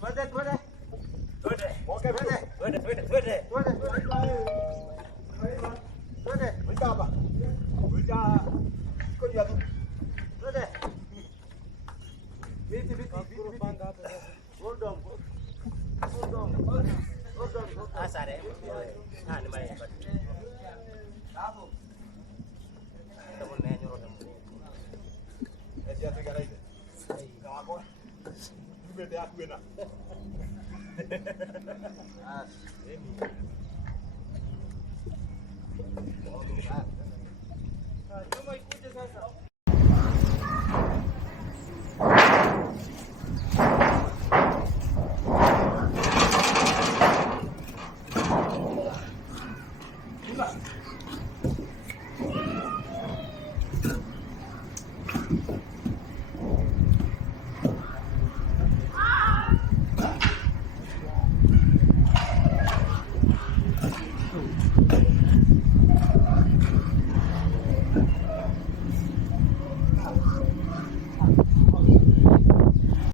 Twende, twende. Twende. Okay, twende. Twende, twende, twende. Twende. Twende. Wita hapa. Wita. Iko juu hapo. Twende. Viti, viti, viti. Panga hapo sasa. Hold on. Hold on. Hold on. Asare. Ah, ni mali hapa. Hapo. Tamo nenyo roda. Esi atiga raide. Kawa. Tubende akuena. Ah, Emi. nyuma ikuje sasa.